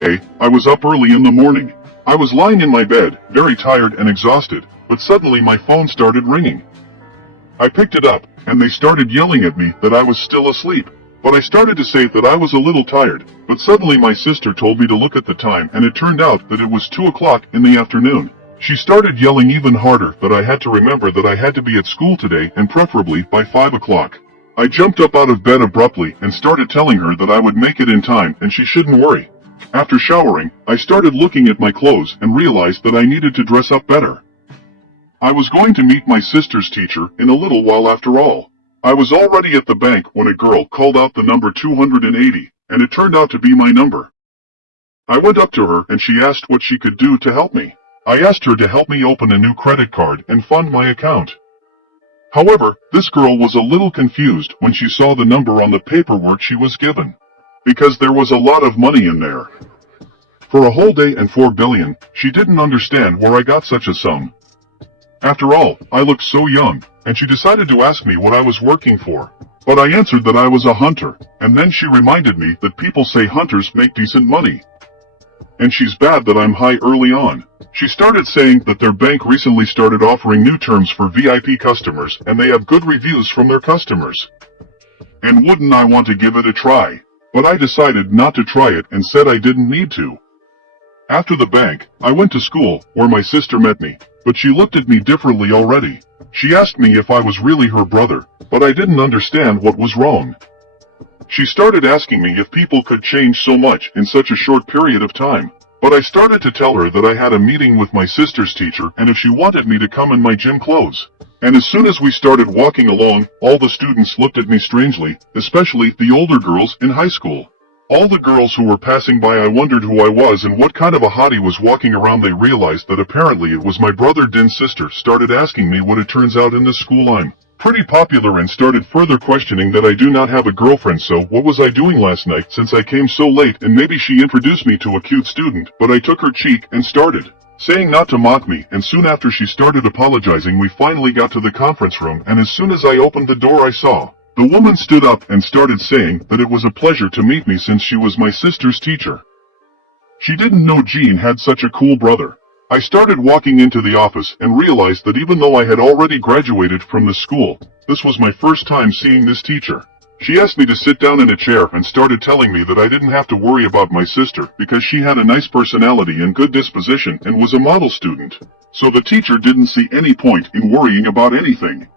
I was up early in the morning. I was lying in my bed, very tired and exhausted, but suddenly my phone started ringing. I picked it up, and they started yelling at me that I was still asleep. But I started to say that I was a little tired, but suddenly my sister told me to look at the time, and it turned out that it was 2 o'clock in the afternoon. She started yelling even harder that I had to remember that I had to be at school today and preferably by 5 o'clock. I jumped up out of bed abruptly and started telling her that I would make it in time and she shouldn't worry. After showering, I started looking at my clothes and realized that I needed to dress up better. I was going to meet my sister's teacher in a little while after all. I was already at the bank when a girl called out the number 280, and it turned out to be my number. I went up to her and she asked what she could do to help me. I asked her to help me open a new credit card and fund my account. However, this girl was a little confused when she saw the number on the paperwork she was given, because there was a lot of money in there. For a whole day and 4 billion, she didn't understand where I got such a sum. After all, I looked so young, and she decided to ask me what I was working for. But I answered that I was a hunter, and then she reminded me that people say hunters make decent money. And she's bad that I'm high early on. She started saying that their bank recently started offering new terms for VIP customers, and they have good reviews from their customers. And wouldn't I want to give it a try? But I decided not to try it and said I didn't need to. After the bank, I went to school, where my sister met me, but she looked at me differently already. She asked me if I was really her brother, but I didn't understand what was wrong. She started asking me if people could change so much in such a short period of time, but I started to tell her that I had a meeting with my sister's teacher and if she wanted me to come in my gym clothes. And as soon as we started walking along, all the students looked at me strangely, especially the older girls in high school. All the girls who were passing by, I wondered who I was and what kind of a hottie was walking around. They realized that apparently it was my brother. Din's sister started asking me what it turns out in this school I'm pretty popular and started further questioning that I do not have a girlfriend. So what was I doing last night since I came so late? And maybe she introduced me to a cute student, but I took her cheek and started saying not to mock me, and soon after she started apologizing. We finally got to the conference room, and as soon as I opened the door I saw the woman stood up and started saying that it was a pleasure to meet me since she was my sister's teacher. She didn't know Jean had such a cool brother. I started walking into the office and realized that even though I had already graduated from the school, this was my first time seeing this teacher. She asked me to sit down in a chair and started telling me that I didn't have to worry about my sister because she had a nice personality and good disposition and was a model student. So the teacher didn't see any point in worrying about anything.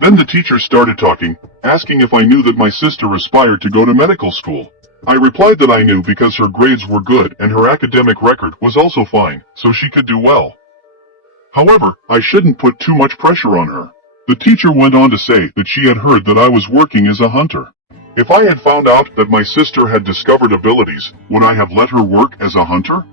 Then the teacher started talking, asking if I knew that my sister aspired to go to medical school. I replied that I knew because her grades were good and her academic record was also fine, so she could do well. However, I shouldn't put too much pressure on her. The teacher went on to say that she had heard that I was working as a hunter. If I had found out that my sister had discovered abilities, would I have let her work as a hunter?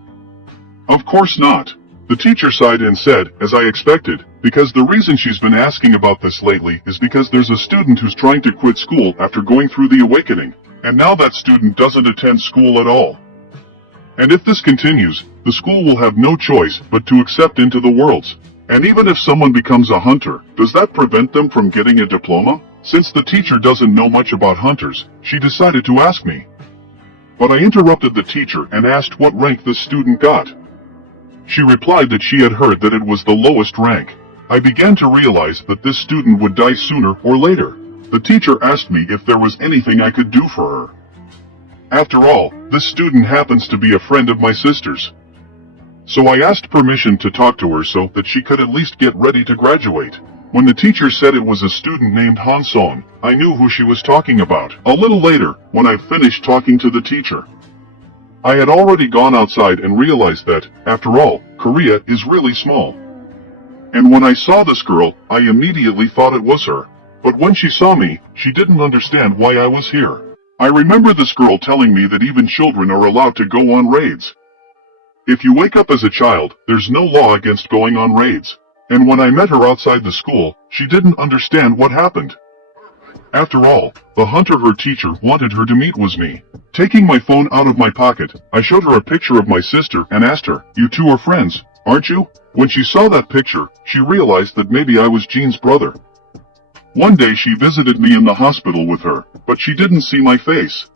Of course not. The teacher sighed and said, as I expected, because the reason she's been asking about this lately is because there's a student who's trying to quit school after going through the awakening, and now that student doesn't attend school at all. And if this continues, the school will have no choice but to accept into the worlds. And even if someone becomes a hunter, does that prevent them from getting a diploma? Since the teacher doesn't know much about hunters, she decided to ask me. But I interrupted the teacher and asked what rank this student got. She replied that she had heard that it was the lowest rank. I began to realize that this student would die sooner or later. The teacher asked me if there was anything I could do for her. After all, this student happens to be a friend of my sister's. So I asked permission to talk to her so that she could at least get ready to graduate. When the teacher said it was a student named Han Song, I knew who she was talking about. A little later, when I finished talking to the teacher, I had already gone outside and realized that, after all, Korea is really small. And when I saw this girl, I immediately thought it was her. But when she saw me, she didn't understand why I was here. I remember this girl telling me that even children are allowed to go on raids. If you wake up as a child, there's no law against going on raids. And when I met her outside the school, she didn't understand what happened. After all, the hunter her teacher wanted her to meet was me. Taking my phone out of my pocket, I showed her a picture of my sister and asked her, "You two are friends, aren't you?" When she saw that picture, she realized that maybe I was Jean's brother. One day she visited me in the hospital with her, but she didn't see my face.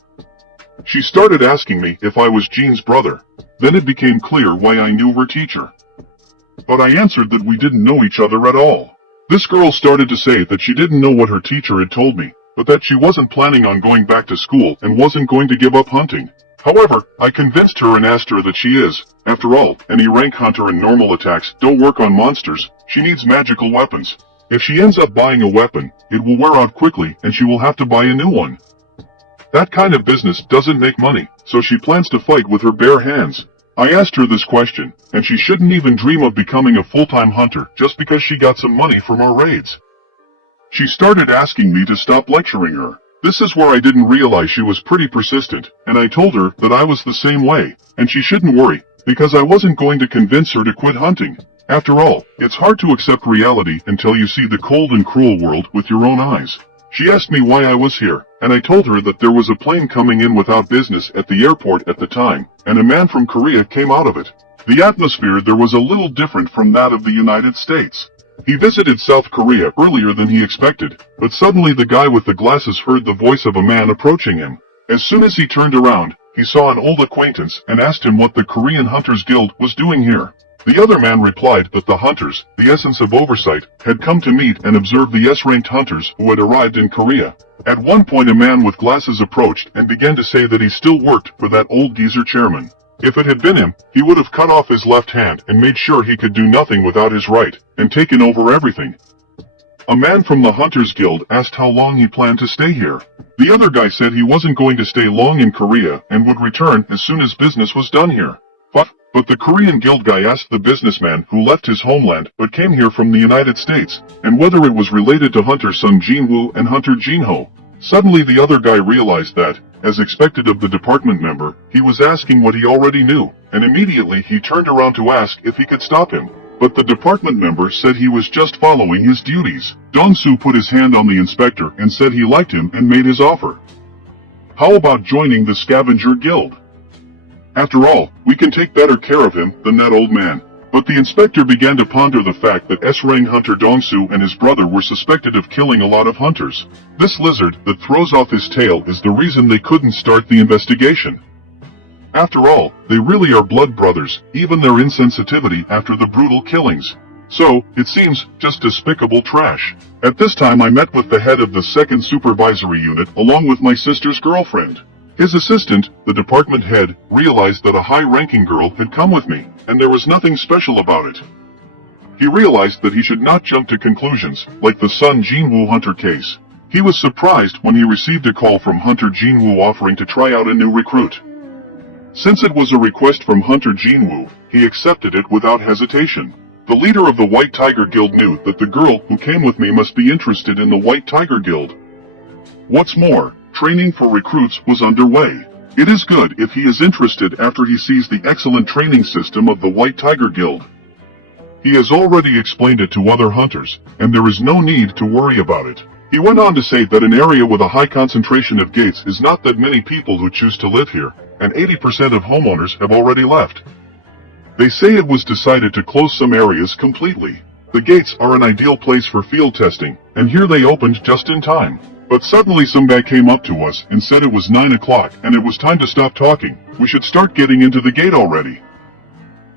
She started asking me if I was Jean's brother. Then it became clear why I knew her teacher. But I answered that we didn't know each other at all. This girl started to say that she didn't know what her teacher had told me, but that she wasn't planning on going back to school and wasn't going to give up hunting. However, I convinced her and asked her that she is. After all, any rank hunter and normal attacks don't work on monsters. She needs magical weapons. If she ends up buying a weapon, it will wear out quickly and she will have to buy a new one. That kind of business doesn't make money, so she plans to fight with her bare hands. I asked her this question, and she shouldn't even dream of becoming a full-time hunter just because she got some money from our raids. She started asking me to stop lecturing her. This is where I didn't realize she was pretty persistent, and I told her that I was the same way, and she shouldn't worry, because I wasn't going to convince her to quit hunting. After all, it's hard to accept reality until you see the cold and cruel world with your own eyes. She asked me why I was here, and I told her that there was a plane coming in without business at the airport at the time, and a man from Korea came out of it. The atmosphere there was a little different from that of the United States. He visited South Korea earlier than he expected, but suddenly the guy with the glasses heard the voice of a man approaching him. As soon as he turned around, he saw an old acquaintance and asked him what the Korean Hunters Guild was doing here. The other man replied that the hunters, the essence of oversight, had come to meet and observe the S-ranked hunters who had arrived in Korea. At one point a man with glasses approached and began to say that he still worked for that old geezer chairman. If it had been him, he would have cut off his left hand and made sure he could do nothing without his right, and taken over everything. A man from the Hunters Guild asked how long he planned to stay here. The other guy said he wasn't going to stay long in Korea and would return as soon as business was done here. But the Korean Guild guy asked the businessman who left his homeland but came here from the United States, and whether it was related to Hunter Sung Jin-woo and Hunter Jin-ho. Suddenly the other guy realized that, as expected of the department member, he was asking what he already knew, and immediately he turned around to ask if he could stop him. But the department member said he was just following his duties. Dong-soo put his hand on the inspector and said he liked him and made his offer. How about joining the Scavenger Guild? After all, we can take better care of him than that old man. But the inspector began to ponder the fact that S-Rang hunter Dong-soo and his brother were suspected of killing a lot of hunters. This lizard that throws off his tail is the reason they couldn't start the investigation. After all, they really are blood brothers, even their insensitivity after the brutal killings. So, it seems, just despicable trash. At this time I met with the head of the 2nd Supervisory Unit along with my sister's girlfriend. His assistant, the department head, realized that a high-ranking girl had come with me, and there was nothing special about it. He realized that he should not jump to conclusions, like the Sun Jin-woo Hunter case. He was surprised when he received a call from Hunter Jin-woo offering to try out a new recruit. Since it was a request from Hunter Jin-woo, he accepted it without hesitation. The leader of the White Tiger Guild knew that the girl who came with me must be interested in the White Tiger Guild. What's more, training for recruits was underway. It is good if he is interested after he sees the excellent training system of the White Tiger Guild. He has already explained it to other hunters, and there is no need to worry about it. He went on to say that an area with a high concentration of gates is not that many people who choose to live here, and 80% of homeowners have already left. They say it was decided to close some areas completely. The gates are an ideal place for field testing, and here they opened just in time. But suddenly some guy came up to us and said it was 9 o'clock and it was time to stop talking. We should start getting into the gate already.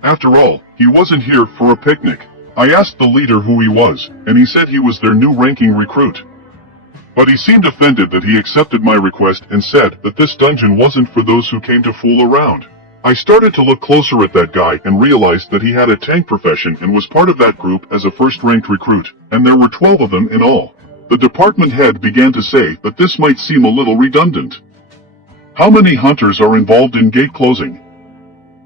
After all, he wasn't here for a picnic. I asked the leader who he was, and he said he was their new ranking recruit. But he seemed offended that he accepted my request and said that this dungeon wasn't for those who came to fool around. I started to look closer at that guy and realized that he had a tank profession and was part of that group as a first-ranked recruit, and there were 12 of them in all. The department head began to say that this might seem a little redundant. How many hunters are involved in gate closing?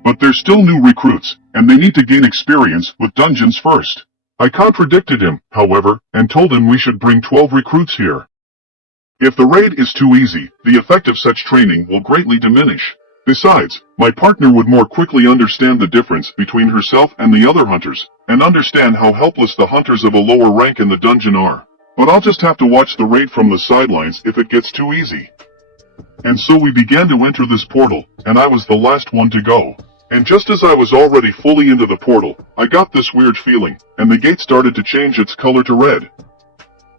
But they're still new recruits, and they need to gain experience with dungeons first. I contradicted him, however, and told him we should bring 12 recruits here. If the raid is too easy, the effect of such training will greatly diminish. Besides, my partner would more quickly understand the difference between herself and the other hunters, and understand how helpless the hunters of a lower rank in the dungeon are. But I'll just have to watch the raid from the sidelines if it gets too easy. And so we began to enter this portal, and I was the last one to go. And just as I was already fully into the portal, I got this weird feeling, and the gate started to change its color to red.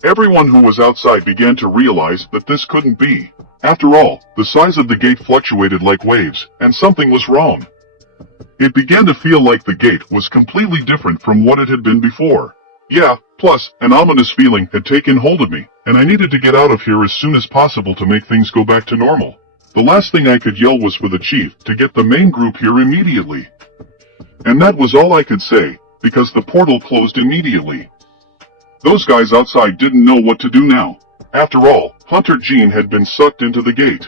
Everyone who was outside began to realize that this couldn't be. After all, the size of the gate fluctuated like waves, and something was wrong. It began to feel like the gate was completely different from what it had been before. Yeah, plus, an ominous feeling had taken hold of me, and I needed to get out of here as soon as possible to make things go back to normal. The last thing I could yell was for the chief to get the main group here immediately. And that was all I could say, because the portal closed immediately. Those guys outside didn't know what to do now. After all, Hunter Jean had been sucked into the gate.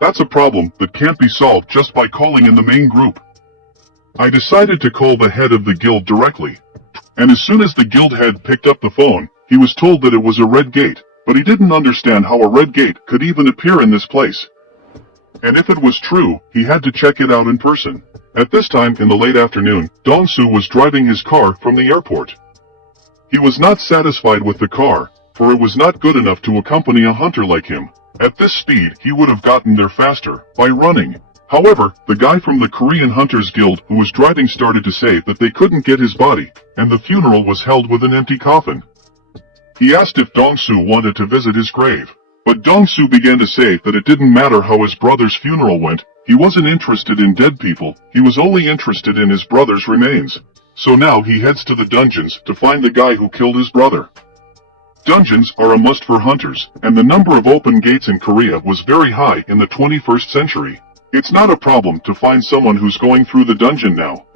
That's a problem that can't be solved just by calling in the main group. I decided to call the head of the guild directly. And as soon as the guild head picked up the phone, he was told that it was a red gate, but he didn't understand how a red gate could even appear in this place. And if it was true, he had to check it out in person. At this time in the late afternoon, Dong-soo was driving his car from the airport. He was not satisfied with the car, for it was not good enough to accompany a hunter like him. At this speed, he would have gotten there faster, by running. However, the guy from the Korean Hunters Guild who was driving started to say that they couldn't get his body, and the funeral was held with an empty coffin. He asked if Dong-soo wanted to visit his grave. But Dong-soo began to say that it didn't matter how his brother's funeral went, he wasn't interested in dead people, he was only interested in his brother's remains. So now he heads to the dungeons to find the guy who killed his brother. Dungeons are a must for hunters, and the number of open gates in Korea was very high in the 21st century. It's not a problem to find someone who's going through the dungeon now.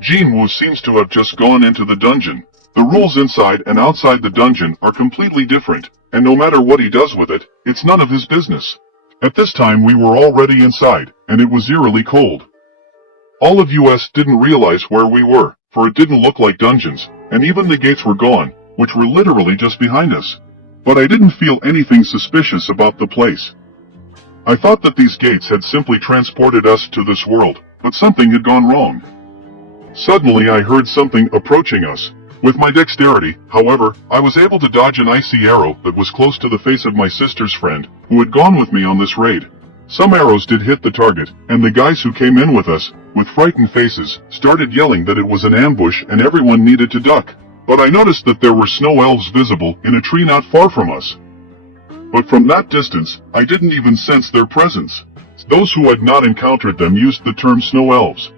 Jin-woo seems to have just gone into the dungeon. The rules inside and outside the dungeon are completely different, and no matter what he does with it, it's none of his business. At this time we were already inside, and it was eerily cold. All of us didn't realize where we were, for it didn't look like dungeons, and even the gates were gone, which were literally just behind us. But I didn't feel anything suspicious about the place. I thought that these gates had simply transported us to this world, but something had gone wrong. Suddenly I heard something approaching us. With my dexterity, however, I was able to dodge an icy arrow that was close to the face of my sister's friend, who had gone with me on this raid. Some arrows did hit the target, and the guys who came in with us, with frightened faces, started yelling that it was an ambush and everyone needed to duck. But I noticed that there were snow elves visible in a tree not far from us. But from that distance, I didn't even sense their presence. Those who had not encountered them used the term snow elves.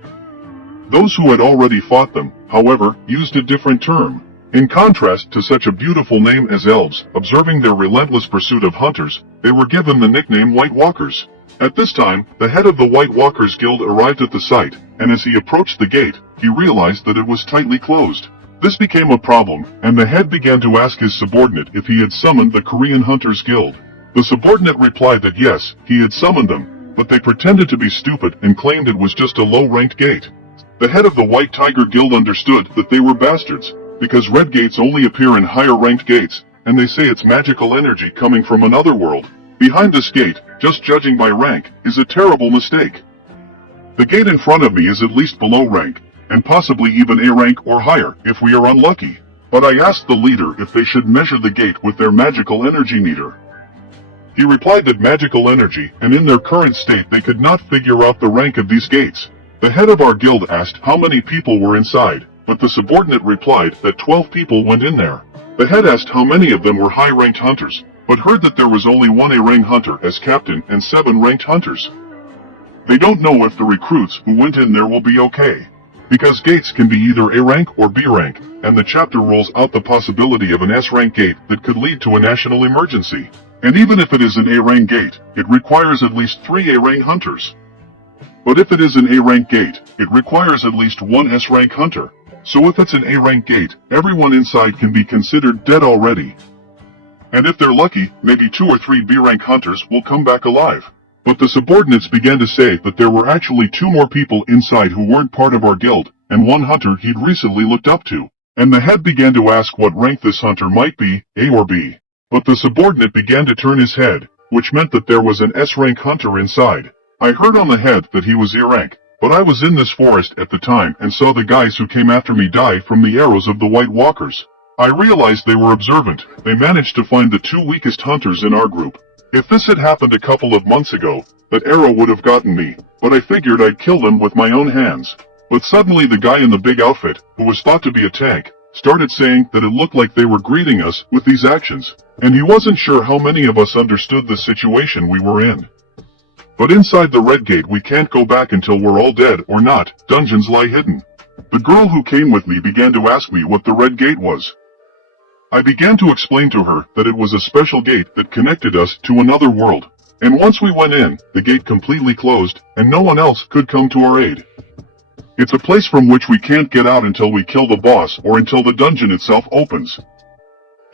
Those who had already fought them, however, used a different term. In contrast to such a beautiful name as elves, observing their relentless pursuit of hunters, they were given the nickname White Walkers. At this time, the head of the White Walkers Guild arrived at the site, and as he approached the gate, he realized that it was tightly closed. This became a problem, and the head began to ask his subordinate if he had summoned the Korean Hunters Guild. The subordinate replied that yes, he had summoned them, but they pretended to be stupid and claimed it was just a low-ranked gate. The head of the White Tiger Guild understood that they were bastards, because red gates only appear in higher-ranked gates, and they say it's magical energy coming from another world. Behind this gate, just judging by rank, is a terrible mistake. The gate in front of me is at least below rank, and possibly even A rank or higher, if we are unlucky. But I asked the leader if they should measure the gate with their magical energy meter. He replied that magical energy, and in their current state they could not figure out the rank of these gates. The head of our guild asked how many people were inside, but the subordinate replied that 12 people went in there. The head asked how many of them were high-ranked hunters, but heard that there was only one A-rank hunter as captain and 7 ranked hunters. They don't know if the recruits who went in there will be okay. Because gates can be either A rank or B rank, and the chapter rules out the possibility of an S rank gate that could lead to a national emergency. And even if it is an A rank gate, it requires at least 3 A rank hunters. But if it is an A rank gate, it requires at least 1 S rank hunter. So if it's an A rank gate, everyone inside can be considered dead already. And if they're lucky, maybe 2 or 3 B rank hunters will come back alive. But the subordinates began to say that there were actually 2 more people inside who weren't part of our guild, and 1 hunter he'd recently looked up to. And the head began to ask what rank this hunter might be, A or B. But the subordinate began to turn his head, which meant that there was an S rank hunter inside. I heard on the head that he was A rank, but I was in this forest at the time and saw the guys who came after me die from the arrows of the White Walkers. I realized they were observant. They managed to find the 2 weakest hunters in our group. If this had happened a couple of months ago, that arrow would have gotten me, but I figured I'd kill them with my own hands. But suddenly the guy in the big outfit, who was thought to be a tank, started saying that it looked like they were greeting us with these actions, and he wasn't sure how many of us understood the situation we were in. But inside the red gate we can't go back until we're all dead or not, dungeons lie hidden. The girl who came with me began to ask me what the red gate was. I began to explain to her that it was a special gate that connected us to another world, and once we went in, the gate completely closed, and no one else could come to our aid. It's a place from which we can't get out until we kill the boss or until the dungeon itself opens.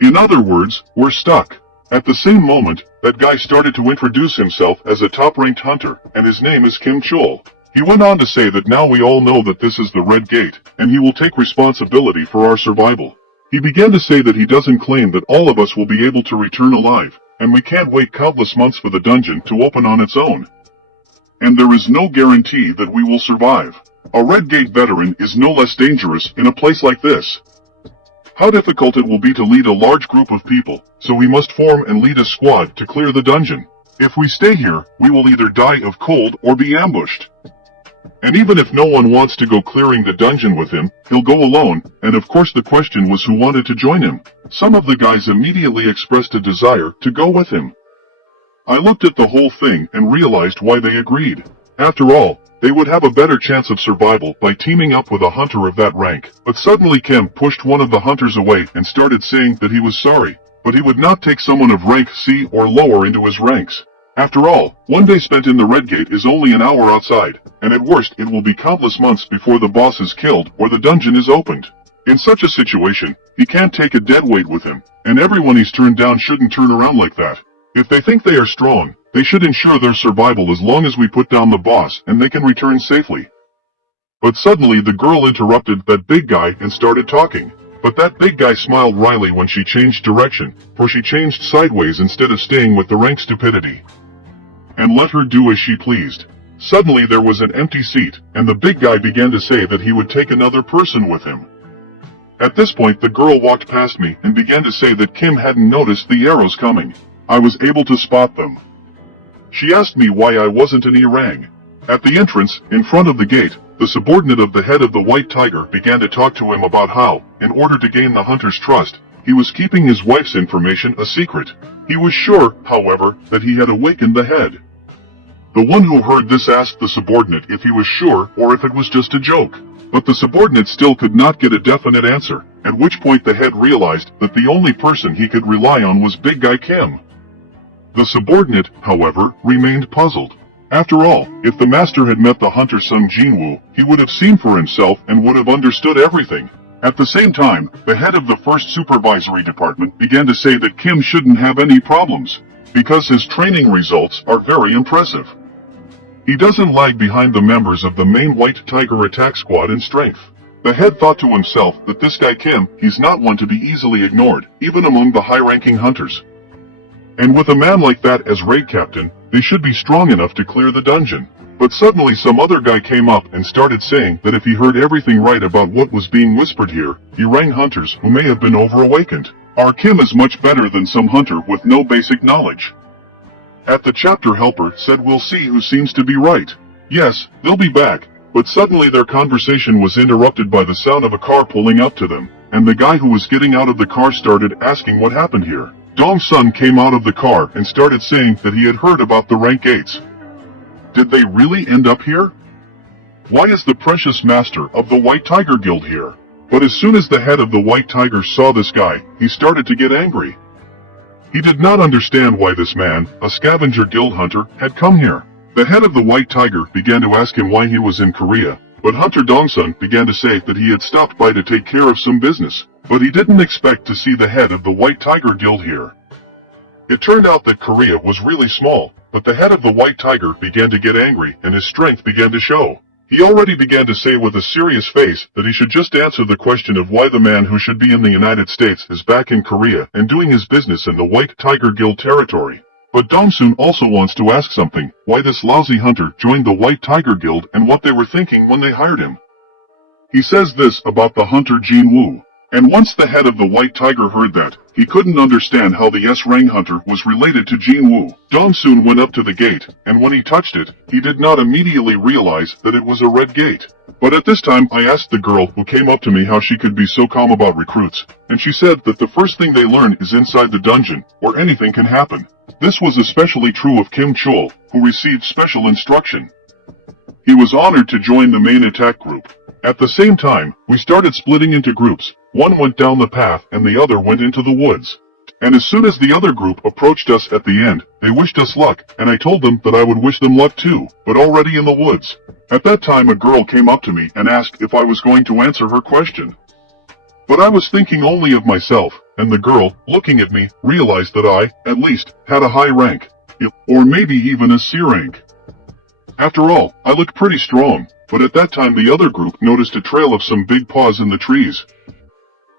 In other words, we're stuck. At the same moment, that guy started to introduce himself as a top-ranked hunter, and his name is Kim Chul. He went on to say that now we all know that this is the Red Gate, and he will take responsibility for our survival. He began to say that he doesn't claim that all of us will be able to return alive, and we can't wait countless months for the dungeon to open on its own. And there is no guarantee that we will survive. A Red Gate veteran is no less dangerous in a place like this. How difficult it will be to lead a large group of people, so we must form and lead a squad to clear the dungeon. If we stay here, we will either die of cold or be ambushed. And even if no one wants to go clearing the dungeon with him, he'll go alone, and of course the question was who wanted to join him. Some of the guys immediately expressed a desire to go with him. I looked at the whole thing and realized why they agreed. After all, they would have a better chance of survival by teaming up with a hunter of that rank. But suddenly Kim pushed one of the hunters away and started saying that he was sorry, but he would not take someone of rank C or lower into his ranks. After all, one day spent in the Red Gate is only an hour outside, and at worst it will be countless months before the boss is killed or the dungeon is opened. In such a situation, he can't take a dead weight with him, and everyone he's turned down shouldn't turn around like that. If they think they are strong, they should ensure their survival as long as we put down the boss and they can return safely. But suddenly the girl interrupted that big guy and started talking. But that big guy smiled wryly when she changed direction, for she changed sideways instead of staying with the rank stupidity. And let her do as she pleased. Suddenly there was an empty seat, and the big guy began to say that he would take another person with him. At this point the girl walked past me and began to say that Kim hadn't noticed the arrows coming. I was able to spot them. She asked me why I wasn't an E-Rang. At the entrance, in front of the gate, the subordinate of the head of the White Tiger began to talk to him about how, in order to gain the hunter's trust, he was keeping his wife's information a secret. He was sure, however, that he had awakened the head. The one who heard this asked the subordinate if he was sure or if it was just a joke. But the subordinate still could not get a definite answer, at which point the head realized that the only person he could rely on was Big Guy Kim. The subordinate, however, remained puzzled. After all, if the master had met the hunter Sung Jinwoo, he would have seen for himself and would have understood everything. At the same time, the head of the first supervisory department began to say that Kim shouldn't have any problems, because his training results are very impressive. He doesn't lag behind the members of the main White Tiger attack squad in strength. The head thought to himself that this guy Kim, he's not one to be easily ignored, even among the high-ranking hunters. And with a man like that as raid captain, they should be strong enough to clear the dungeon. But suddenly some other guy came up and started saying that if he heard everything right about what was being whispered here, he rang hunters who may have been overawakened. Our Kim is much better than some hunter with no basic knowledge. At the chapter helper said we'll see who seems to be right. Yes, they'll be back, but suddenly their conversation was interrupted by the sound of a car pulling up to them, and the guy who was getting out of the car started asking what happened here. Dong-sun came out of the car and started saying that he had heard about the rank gates. Did they really end up here? Why is the precious master of the White Tiger Guild here? But as soon as the head of the White Tiger saw this guy, he started to get angry. He did not understand why this man, a scavenger guild hunter, had come here. The head of the White Tiger began to ask him why he was in Korea, but Hunter Dong-sun began to say that he had stopped by to take care of some business, but he didn't expect to see the head of the White Tiger Guild here. It turned out that Korea was really small, but the head of the White Tiger began to get angry and his strength began to show. He already began to say with a serious face that he should just answer the question of why the man who should be in the United States is back in Korea and doing his business in the White Tiger Guild territory. But Dong-sun also wants to ask something, why this lousy hunter joined the White Tiger Guild and what they were thinking when they hired him. He says this about the hunter Jinwoo. And once the head of the White Tiger heard that, he couldn't understand how the S-Rang hunter was related to Jinwoo. Dong-sun went up to the gate, and when he touched it, he did not immediately realize that it was a red gate. But at this time I asked the girl who came up to me how she could be so calm about recruits, and she said that the first thing they learn is inside the dungeon, where anything can happen. This was especially true of Kim Chol, who received special instruction. He was honored to join the main attack group. At the same time, we started splitting into groups. One went down the path and the other went into the woods. And as soon as the other group approached us at the end, they wished us luck, and I told them that I would wish them luck too, but already in the woods. At that time a girl came up to me and asked if I was going to answer her question. But I was thinking only of myself, and the girl, looking at me, realized that I, at least, had a high rank, or maybe even a C rank. After all, I looked pretty strong, but at that time the other group noticed a trail of some big paws in the trees.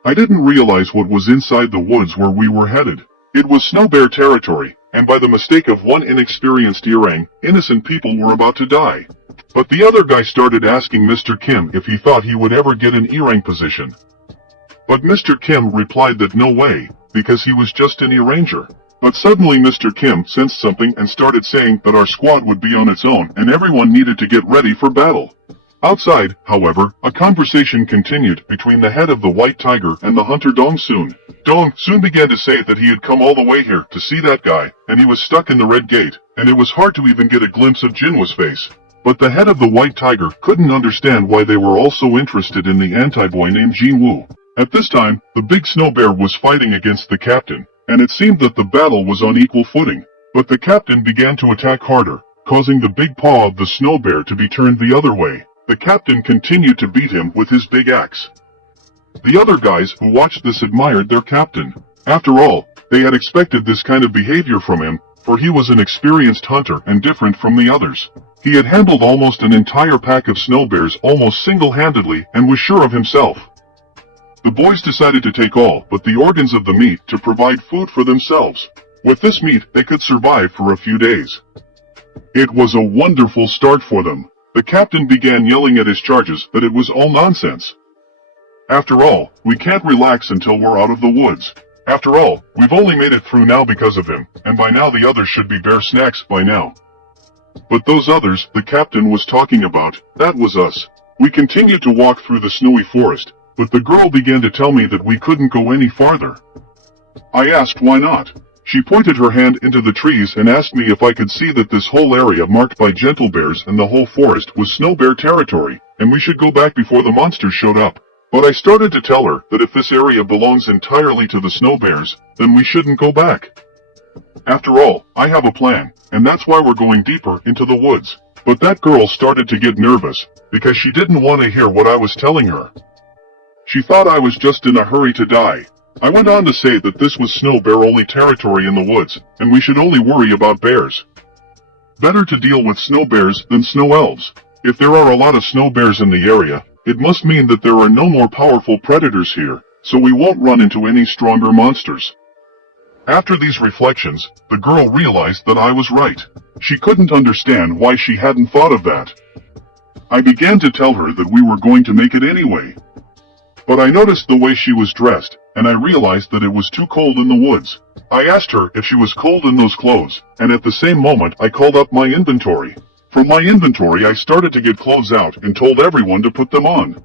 I didn't realize what was inside the woods where we were headed. It was snow bear territory, and by the mistake of one inexperienced Irang, innocent people were about to die. But the other guy started asking Mr. Kim if he thought he would ever get an Irang position. But Mr. Kim replied that no way, because he was just an Iranger. But suddenly Mr. Kim sensed something and started saying that our squad would be on its own and everyone needed to get ready for battle. Outside, however, a conversation continued between the head of the White Tiger and the hunter Dong Soon. Dong Soon began to say that he had come all the way here to see that guy, and he was stuck in the Red Gate, and it was hard to even get a glimpse of Jinwa's face. But the head of the White Tiger couldn't understand why they were all so interested in the anti-boy named Jin Woo. At this time, the big snow bear was fighting against the captain, and it seemed that the battle was on equal footing. But the captain began to attack harder, causing the big paw of the snow bear to be turned the other way. The captain continued to beat him with his big axe. The other guys who watched this admired their captain. After all, they had expected this kind of behavior from him, for he was an experienced hunter and different from the others. He had handled almost an entire pack of snow bears almost single-handedly and was sure of himself. The boys decided to take all but the organs of the meat to provide food for themselves. With this meat, they could survive for a few days. It was a wonderful start for them. The captain began yelling at his charges that it was all nonsense. After all, we can't relax until we're out of the woods. After all, we've only made it through now because of him, and by now the others should be bear snacks by now. But those others the captain was talking about, that was us. We continued to walk through the snowy forest, but the girl began to tell me that we couldn't go any farther. I asked why not. She pointed her hand into the trees and asked me if I could see that this whole area marked by gentle bears and the whole forest was snow bear territory, and we should go back before the monsters showed up. But I started to tell her that if this area belongs entirely to the snow bears, then we shouldn't go back. After all, I have a plan, and that's why we're going deeper into the woods. But that girl started to get nervous, because she didn't want to hear what I was telling her. She thought I was just in a hurry to die. I went on to say that this was snow bear only territory in the woods, and we should only worry about bears. Better to deal with snow bears than snow elves. If there are a lot of snow bears in the area, it must mean that there are no more powerful predators here, so we won't run into any stronger monsters. After these reflections, the girl realized that I was right. She couldn't understand why she hadn't thought of that. I began to tell her that we were going to make it anyway. But I noticed the way she was dressed, and I realized that it was too cold in the woods. I asked her if she was cold in those clothes, and at the same moment I called up my inventory. From my inventory I started to get clothes out and told everyone to put them on.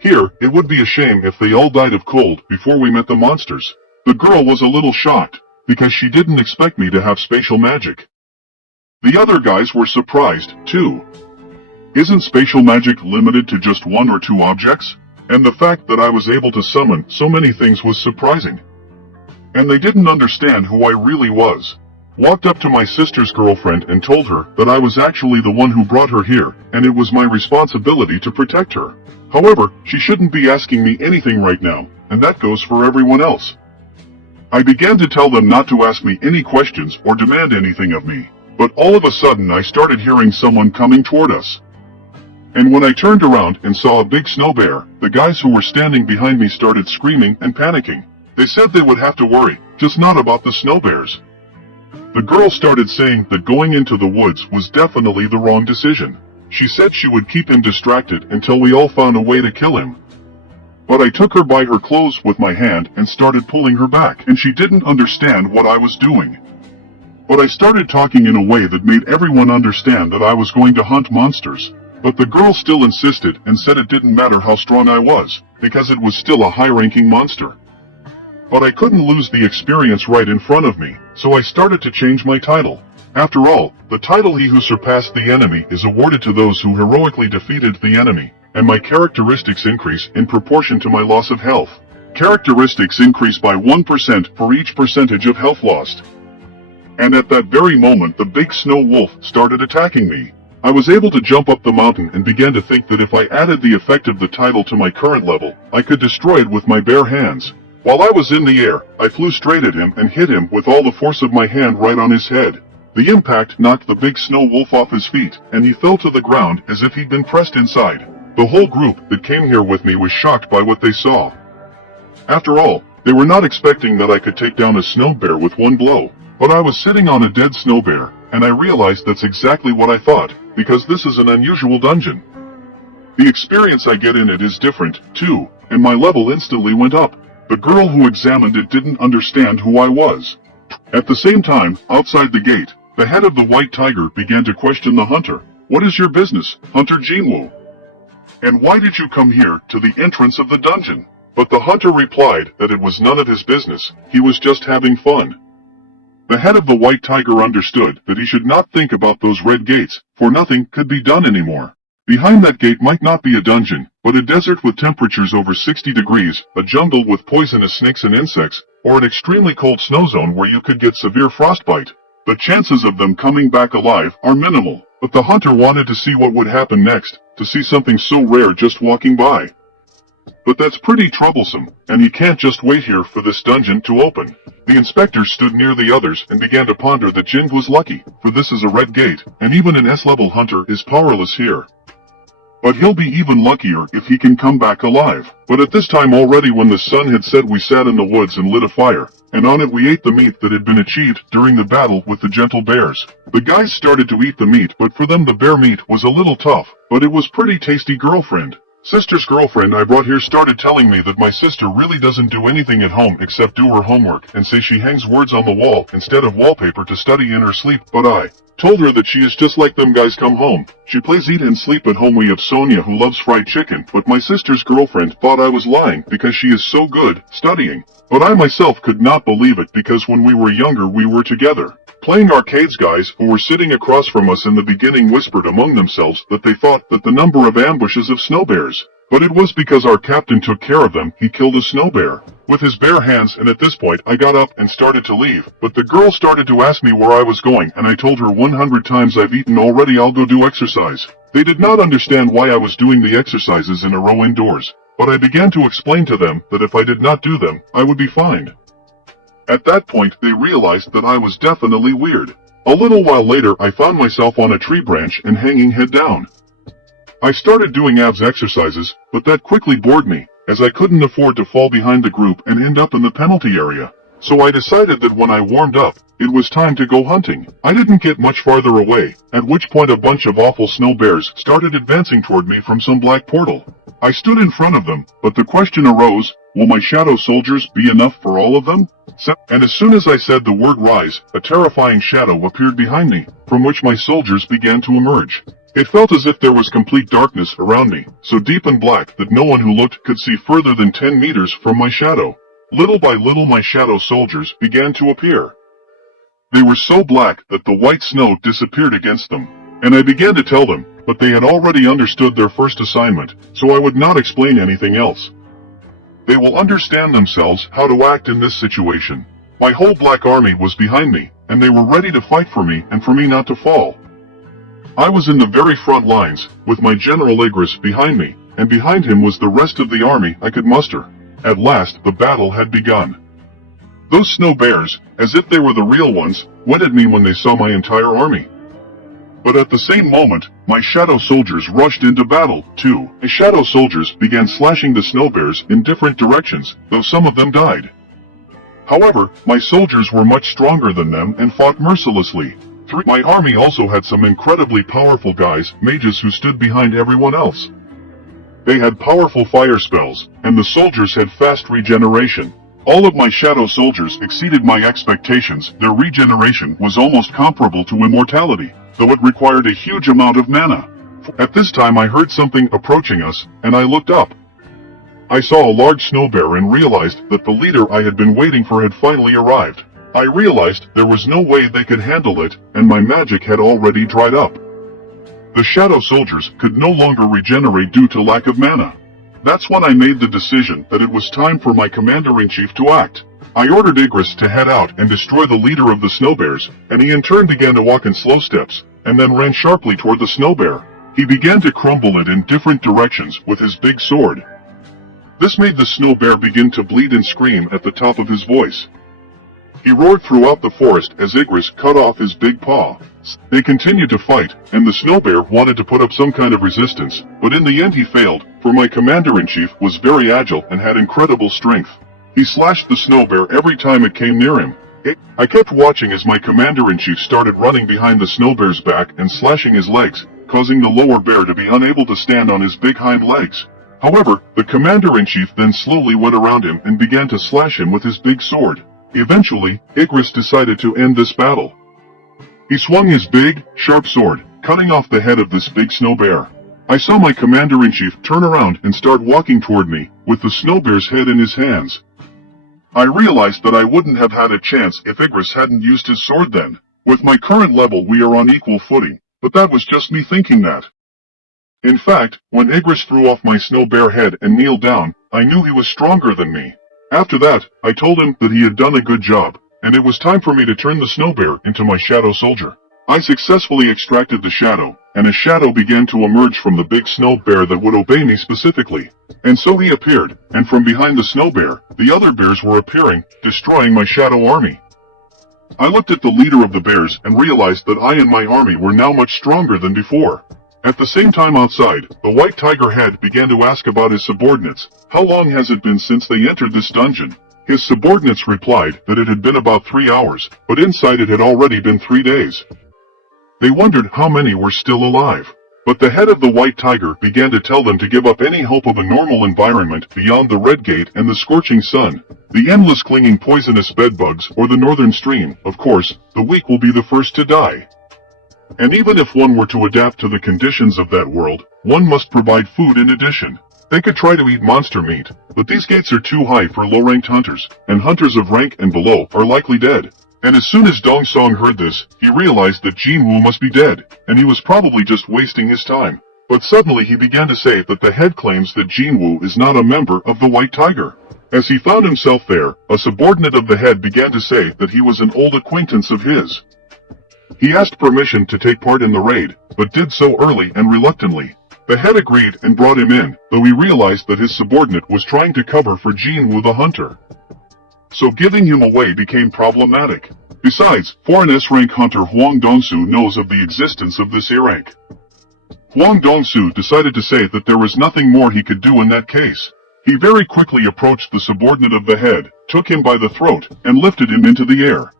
Here, it would be a shame if they all died of cold before we met the monsters. The girl was a little shocked, because she didn't expect me to have spatial magic. The other guys were surprised, too. Isn't spatial magic limited to just one or two objects? And the fact that I was able to summon so many things was surprising. And they didn't understand who I really was. Walked up to my sister's girlfriend and told her that I was actually the one who brought her here, and it was my responsibility to protect her. However, she shouldn't be asking me anything right now, and that goes for everyone else. I began to tell them not to ask me any questions or demand anything of me, but all of a sudden I started hearing someone coming toward us. And when I turned around and saw a big snow bear, the guys who were standing behind me started screaming and panicking. They said they would have to worry, just not about the snow bears. The girl started saying that going into the woods was definitely the wrong decision. She said she would keep him distracted until we all found a way to kill him. But I took her by her clothes with my hand and started pulling her back, and she didn't understand what I was doing. But I started talking in a way that made everyone understand that I was going to hunt monsters. But the girl still insisted and said it didn't matter how strong I was, because it was still a high-ranking monster. But I couldn't lose the experience right in front of me, so I started to change my title. After all, the title He Who Surpassed the Enemy is awarded to those who heroically defeated the enemy, and my characteristics increase in proportion to my loss of health. Characteristics increase by 1% for each percentage of health lost. And at that very moment the big snow wolf started attacking me. I was able to jump up the mountain and began to think that if I added the effect of the title to my current level, I could destroy it with my bare hands. While I was in the air, I flew straight at him and hit him with all the force of my hand right on his head. The impact knocked the big snow wolf off his feet, and he fell to the ground as if he'd been pressed inside. The whole group that came here with me was shocked by what they saw. After all, they were not expecting that I could take down a snow bear with one blow. But I was sitting on a dead snow bear, and I realized that's exactly what I thought, because this is an unusual dungeon. The experience I get in it is different, too, and my level instantly went up. The girl who examined it didn't understand who I was. At the same time, outside the gate, the head of the white tiger began to question the hunter. "What is your business, Hunter Jinwoo? And why did you come here to the entrance of the dungeon?" But the hunter replied that it was none of his business, he was just having fun. The head of the white tiger understood that he should not think about those red gates, for nothing could be done anymore. Behind that gate might not be a dungeon, but a desert with temperatures over 60 degrees, a jungle with poisonous snakes and insects, or an extremely cold snow zone where you could get severe frostbite. The chances of them coming back alive are minimal, but the hunter wanted to see what would happen next, to see something so rare just walking by. But that's pretty troublesome, and he can't just wait here for this dungeon to open. The inspector stood near the others and began to ponder that Jin was lucky, for this is a red gate, and even an S-level hunter is powerless here. But he'll be even luckier if he can come back alive. But at this time already when the sun had set we sat in the woods and lit a fire, and on it we ate the meat that had been achieved during the battle with the gentle bears. The guys started to eat the meat, but for them the bear meat was a little tough, but it was pretty tasty. Sister's girlfriend I brought here started telling me that my sister really doesn't do anything at home except do her homework and say she hangs words on the wall instead of wallpaper to study in her sleep, but I told her that she is just like them guys come home. She plays eat and sleep at home. We have Sonia who loves fried chicken, but my sister's girlfriend thought I was lying because she is so good studying. But I myself could not believe it because when we were younger we were together playing arcades. Guys who were sitting across from us in the beginning whispered among themselves that they thought that the number of ambushes of snow bears. But it was because our captain took care of them. He killed a snow bear with his bare hands, and at this point I got up and started to leave. But the girl started to ask me where I was going, and I told her 100 times I've eaten already, I'll go do exercise. They did not understand why I was doing the exercises in a row indoors, but I began to explain to them that if I did not do them, I would be fined. At that point they realized that I was definitely weird. A little while later I found myself on a tree branch and hanging head down. I started doing abs exercises, but that quickly bored me, as I couldn't afford to fall behind the group and end up in the penalty area. So I decided that when I warmed up, it was time to go hunting. I didn't get much farther away, at which point a bunch of awful snow bears started advancing toward me from some black portal. I stood in front of them, but the question arose, will my shadow soldiers be enough for all of them? And as soon as I said the word rise, a terrifying shadow appeared behind me, from which my soldiers began to emerge. It felt as if there was complete darkness around me, so deep and black that no one who looked could see further than 10 meters from my shadow. Little by little my shadow soldiers began to appear. They were so black that the white snow disappeared against them, and I began to tell them, but they had already understood their first assignment, so I would not explain anything else. They will understand themselves how to act in this situation. My whole black army was behind me, and they were ready to fight for me and for me not to fall. I was in the very front lines, with my General Igris behind me, and behind him was the rest of the army I could muster. At last, the battle had begun. Those snow bears, as if they were the real ones, went at me when they saw my entire army. But at the same moment, my shadow soldiers rushed into battle, too. My shadow soldiers began slashing the snow bears in different directions, though some of them died. However, my soldiers were much stronger than them and fought mercilessly. My army also had some incredibly powerful guys, mages who stood behind everyone else. They had powerful fire spells, and the soldiers had fast regeneration. All of my shadow soldiers exceeded my expectations. Their regeneration was almost comparable to immortality, though it required a huge amount of mana. At this time I heard something approaching us, and I looked up. I saw a large snow bear and realized that the leader I had been waiting for had finally arrived. I realized there was no way they could handle it, and my magic had already dried up. The shadow soldiers could no longer regenerate due to lack of mana. That's when I made the decision that it was time for my commander-in-chief to act. I ordered Igris to head out and destroy the leader of the snow bears, and he in turn began to walk in slow steps, and then ran sharply toward the snow bear. He began to crumble it in different directions with his big sword. This made the snow bear begin to bleed and scream at the top of his voice. He roared throughout the forest as Igris cut off his big paw. They continued to fight, and the snow bear wanted to put up some kind of resistance, but in the end he failed, for my commander-in-chief was very agile and had incredible strength. He slashed the snow bear every time it came near him. I kept watching as my commander-in-chief started running behind the snow bear's back and slashing his legs, causing the lower bear to be unable to stand on his big hind legs. However, the commander-in-chief then slowly went around him and began to slash him with his big sword. Eventually, Igris decided to end this battle. He swung his big, sharp sword, cutting off the head of this big snow bear. I saw my commander-in-chief turn around and start walking toward me, with the snow bear's head in his hands. I realized that I wouldn't have had a chance if Igris hadn't used his sword then. With my current level we are on equal footing, but that was just me thinking that. In fact, when Igris threw off my snow bear head and kneeled down, I knew he was stronger than me. After that, I told him that he had done a good job, and it was time for me to turn the snow bear into my shadow soldier. I successfully extracted the shadow, and a shadow began to emerge from the big snow bear that would obey me specifically. And so he appeared, and from behind the snow bear, the other bears were appearing, destroying my shadow army. I looked at the leader of the bears and realized that I and my army were now much stronger than before. At the same time outside, the white tiger head began to ask about his subordinates. How long has it been since they entered this dungeon? His subordinates replied that it had been about 3 hours, but inside it had already been 3 days. They wondered how many were still alive. But the head of the white tiger began to tell them to give up any hope of a normal environment beyond the red gate and the scorching sun, the endless clinging poisonous bedbugs, or the northern stream. Of course, the weak will be the first to die. And even if one were to adapt to the conditions of that world, one must provide food in addition. They could try to eat monster meat, but these gates are too high for low-ranked hunters, and hunters of rank and below are likely dead. And as soon as Dong Song heard this, he realized that Jinwoo must be dead, and he was probably just wasting his time. But suddenly he began to say that the head claims that Jinwoo is not a member of the White Tiger. As he found himself there, a subordinate of the head began to say that he was an old acquaintance of his. He asked permission to take part in the raid, but did so early and reluctantly. The head agreed and brought him in, though he realized that his subordinate was trying to cover for Jinwoo the hunter. So giving him away became problematic. Besides, foreign S-rank hunter Huang Dongsu knows of the existence of this A-rank. Huang Dongsu decided to say that there was nothing more he could do in that case. He very quickly approached the subordinate of the head, took him by the throat, and lifted him into the air.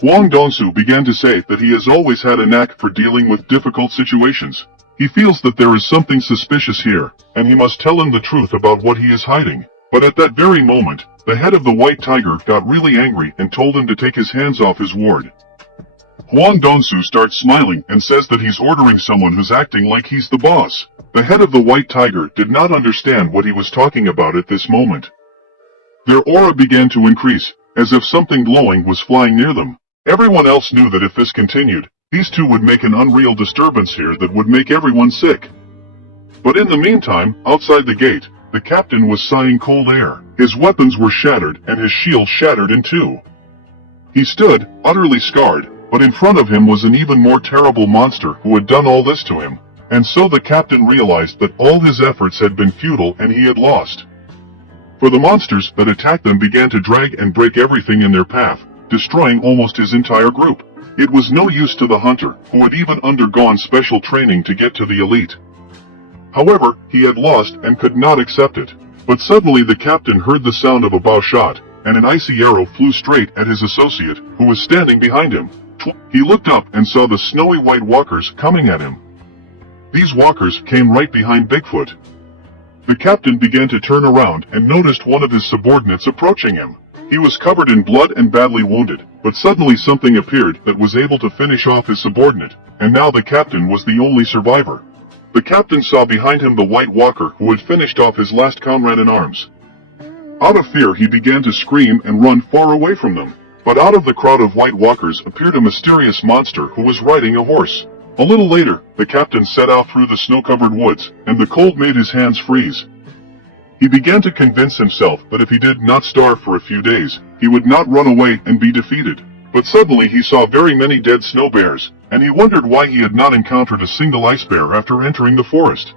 Huang Dongsu began to say that he has always had a knack for dealing with difficult situations. He feels that there is something suspicious here, and he must tell him the truth about what he is hiding. But at that very moment, the head of the White Tiger got really angry and told him to take his hands off his ward. Huang Dongsu starts smiling and says that he's ordering someone who's acting like he's the boss. The head of the White Tiger did not understand what he was talking about at this moment. Their aura began to increase, as if something glowing was flying near them. Everyone else knew that if this continued, these two would make an unreal disturbance here that would make everyone sick. But in the meantime, outside the gate, the captain was sighing cold air. His weapons were shattered and his shield shattered in two. He stood, utterly scarred, but in front of him was an even more terrible monster who had done all this to him. And so the captain realized that all his efforts had been futile and he had lost. For the monsters that attacked them began to drag and break everything in their path, destroying almost his entire group. It was no use to the hunter, who had even undergone special training to get to the elite. However, he had lost and could not accept it. But suddenly the captain heard the sound of a bow shot, and an icy arrow flew straight at his associate, who was standing behind him. He looked up and saw the snowy white walkers coming at him. These walkers came right behind Bigfoot. The captain began to turn around and noticed one of his subordinates approaching him. He was covered in blood and badly wounded, but suddenly something appeared that was able to finish off his subordinate, and now the captain was the only survivor. The captain saw behind him the White Walker who had finished off his last comrade-in-arms. Out of fear he began to scream and run far away from them. But out of the crowd of White Walkers appeared a mysterious monster who was riding a horse. A little later, the captain set out through the snow-covered woods, and the cold made his hands freeze. He began to convince himself that if he did not starve for a few days, he would not run away and be defeated. But suddenly he saw very many dead snow bears, and he wondered why he had not encountered a single ice bear after entering the forest.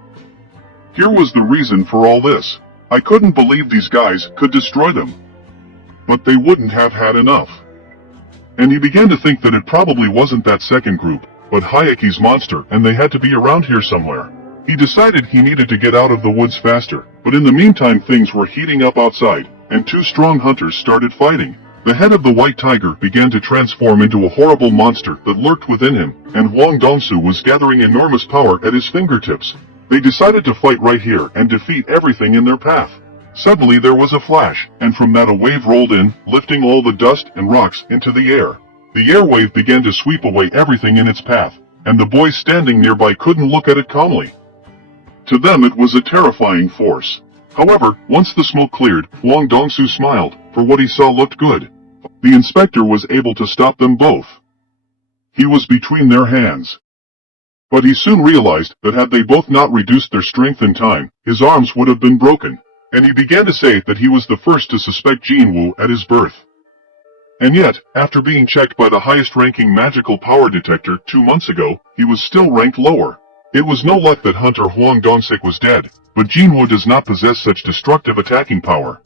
Here was the reason for all this. I couldn't believe these guys could destroy them. But they wouldn't have had enough. And he began to think that it probably wasn't that second group, but Hayaki's monster, and they had to be around here somewhere. He decided he needed to get out of the woods faster, but in the meantime things were heating up outside, and two strong hunters started fighting. The head of the white tiger began to transform into a horrible monster that lurked within him, and Huang Dongsu was gathering enormous power at his fingertips. They decided to fight right here and defeat everything in their path. Suddenly there was a flash, and from that a wave rolled in, lifting all the dust and rocks into the air. The air wave began to sweep away everything in its path, and the boys standing nearby couldn't look at it calmly. To them it was a terrifying force. However, once the smoke cleared, Huang Dongsu smiled, for what he saw looked good. The inspector was able to stop them both. He was between their hands. But he soon realized that had they both not reduced their strength in time, his arms would have been broken. And he began to say that he was the first to suspect Jinwoo at his birth. And yet, after being checked by the highest-ranking magical power detector 2 months ago, he was still ranked lower. It was no luck that Hunter Huang Dongsik was dead, but Jinwoo does not possess such destructive attacking power.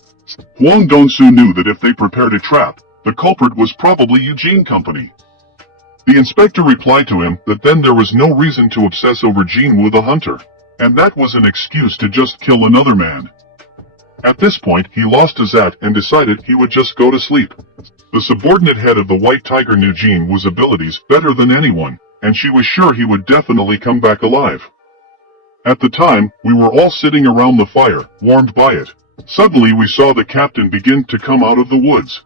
Huang Dongsu knew that if they prepared a trap, the culprit was probably Eugene Company. The inspector replied to him that then there was no reason to obsess over Jinwoo the hunter, and that was an excuse to just kill another man. At this point, he lost his at and decided he would just go to sleep. The subordinate head of the White Tiger knew Jinwoo's abilities better than anyone, and she was sure he would definitely come back alive. At the time, we were all sitting around the fire, warmed by it. Suddenly we saw the captain begin to come out of the woods.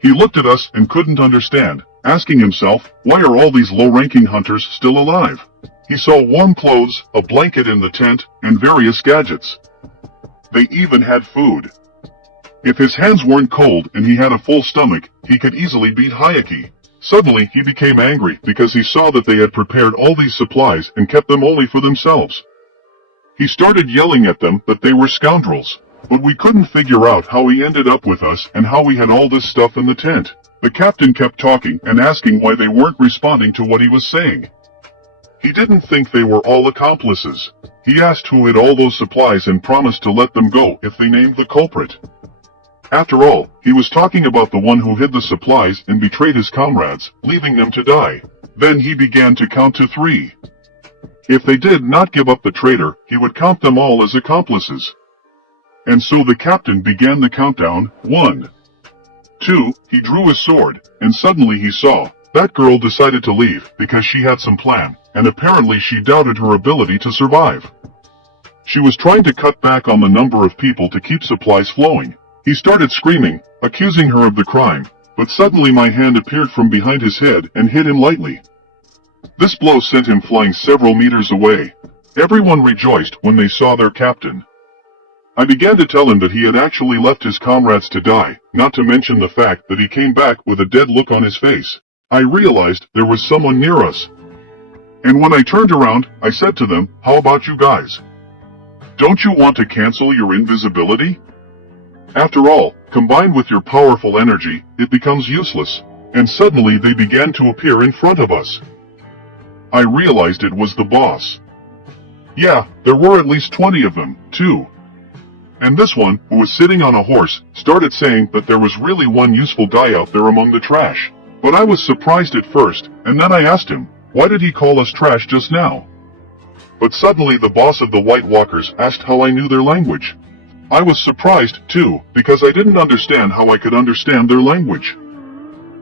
He looked at us and couldn't understand, asking himself, why are all these low-ranking hunters still alive? He saw warm clothes, a blanket in the tent, and various gadgets. They even had food. If his hands weren't cold and he had a full stomach, he could easily beat Hayaki. Suddenly, he became angry because he saw that they had prepared all these supplies and kept them only for themselves. He started yelling at them that they were scoundrels, but we couldn't figure out how he ended up with us and how we had all this stuff in the tent. The captain kept talking and asking why they weren't responding to what he was saying. He didn't think they were all accomplices. He asked who had all those supplies and promised to let them go if they named the culprit. After all, he was talking about the one who hid the supplies and betrayed his comrades, leaving them to die. Then he began to count to 3. If they did not give up the traitor, he would count them all as accomplices. And so the captain began the countdown, 1, 2, he drew his sword, and suddenly he saw, that girl decided to leave because she had some plan, and apparently she doubted her ability to survive. She was trying to cut back on the number of people to keep supplies flowing. He started screaming, accusing her of the crime, but suddenly my hand appeared from behind his head and hit him lightly. This blow sent him flying several meters away. Everyone rejoiced when they saw their captain. I began to tell him that he had actually left his comrades to die, not to mention the fact that he came back with a dead look on his face. I realized there was someone near us. And when I turned around, I said to them, how about you guys? Don't you want to cancel your invisibility? After all, combined with your powerful energy, it becomes useless, and suddenly they began to appear in front of us. I realized it was the boss. Yeah, there were at least 20 of them, too. And this one, who was sitting on a horse, started saying that there was really one useful guy out there among the trash. But I was surprised at first, and then I asked him, why did he call us trash just now? But suddenly the boss of the White Walkers asked how I knew their language. I was surprised, too, because I didn't understand how I could understand their language.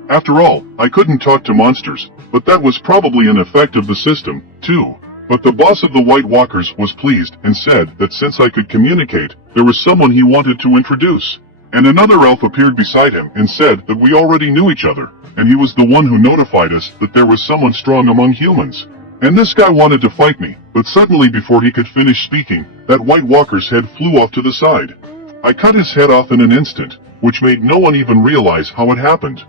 After all, I couldn't talk to monsters, but that was probably an effect of the system, too. But the boss of the White Walkers was pleased and said that since I could communicate, there was someone he wanted to introduce. And another elf appeared beside him and said that we already knew each other, and he was the one who notified us that there was someone strong among humans. And this guy wanted to fight me, but suddenly before he could finish speaking, that White Walker's head flew off to the side. I cut his head off in an instant, which made no one even realize how it happened.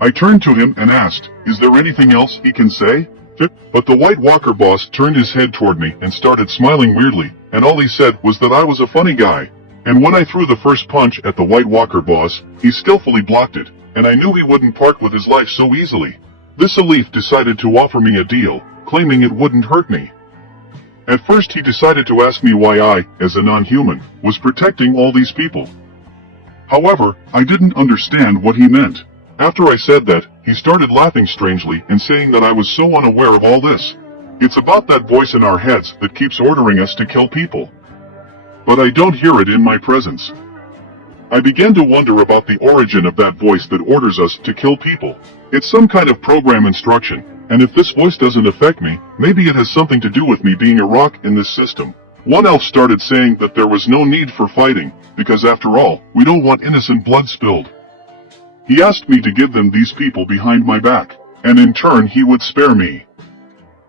I turned to him and asked, "Is there anything else he can say?" But the White Walker boss turned his head toward me and started smiling weirdly, and all he said was that I was a funny guy. And when I threw the first punch at the White Walker boss, he skillfully blocked it, and I knew he wouldn't part with his life so easily. This Elif decided to offer me a deal, claiming it wouldn't hurt me. At first he decided to ask me why I, as a non-human, was protecting all these people. However, I didn't understand what he meant. After I said that, he started laughing strangely and saying that I was so unaware of all this. It's about that voice in our heads that keeps ordering us to kill people. But I don't hear it in my presence. I began to wonder about the origin of that voice that orders us to kill people. It's some kind of program instruction, and if this voice doesn't affect me, maybe it has something to do with me being a rock in this system. One elf started saying that there was no need for fighting, because after all, we don't want innocent blood spilled. He asked me to give them these people behind my back, and in turn he would spare me.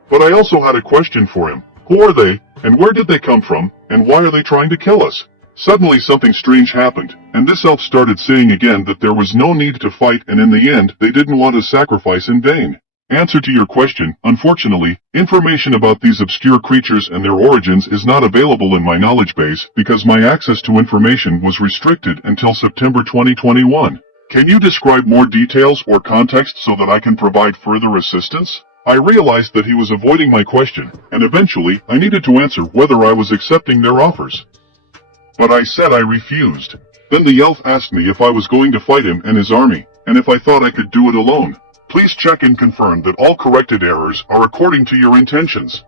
But I also had a question for him. Who are they, and where did they come from, and why are they trying to kill us? Suddenly something strange happened, and this elf started saying again that there was no need to fight, and in the end they didn't want to sacrifice in vain. Answer to your question, unfortunately, information about these obscure creatures and their origins is not available in my knowledge base because my access to information was restricted until September 2021. Can you describe more details or context so that I can provide further assistance? I realized that he was avoiding my question, and eventually I needed to answer whether I was accepting their offers. But I said I refused. Then the elf asked me if I was going to fight him and his army, and if I thought I could do it alone. Please check and confirm that all corrected errors are according to your intentions.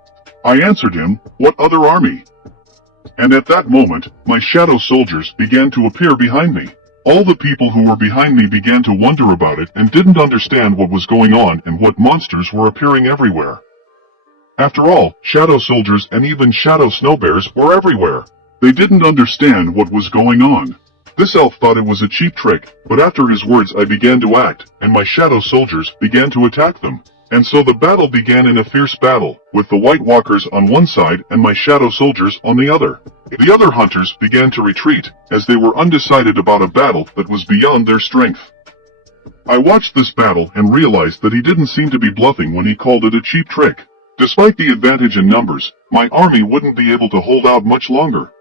I answered him, what other army? And at that moment, my shadow soldiers began to appear behind me. All the people who were behind me began to wonder about it and didn't understand what was going on and what monsters were appearing everywhere. After all, shadow soldiers and even shadow snow bears were everywhere. They didn't understand what was going on. This elf thought it was a cheap trick, but after his words I began to act, and my shadow soldiers began to attack them. And so the battle began in a fierce battle, with the White Walkers on one side and my shadow soldiers on the other. The other hunters began to retreat, as they were undecided about a battle that was beyond their strength. I watched this battle and realized that he didn't seem to be bluffing when he called it a cheap trick. Despite the advantage in numbers, my army wouldn't be able to hold out much longer.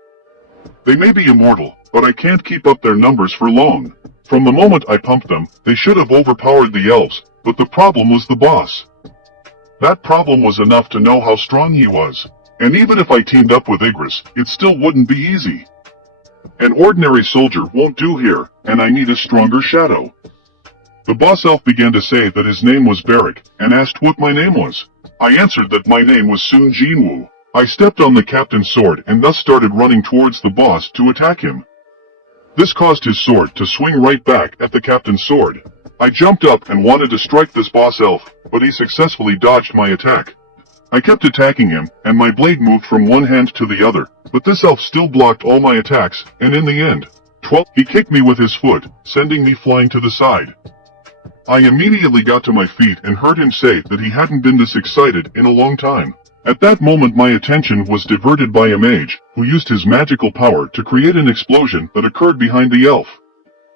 They may be immortal, but I can't keep up their numbers for long. From the moment I pumped them, they should have overpowered the elves, but the problem was the boss. That problem was enough to know how strong he was. And even if I teamed up with Igris, it still wouldn't be easy. An ordinary soldier won't do here, and I need a stronger shadow. The boss elf began to say that his name was Barrick, and asked what my name was. I answered that my name was Sun Jinwoo. I stepped on the captain's sword and thus started running towards the boss to attack him. This caused his sword to swing right back at the captain's sword. I jumped up and wanted to strike this boss elf, but he successfully dodged my attack. I kept attacking him, and my blade moved from one hand to the other, but this elf still blocked all my attacks, and in the end, he kicked me with his foot, sending me flying to the side. I immediately got to my feet and heard him say that he hadn't been this excited in a long time. At that moment my attention was diverted by a mage, who used his magical power to create an explosion that occurred behind the elf.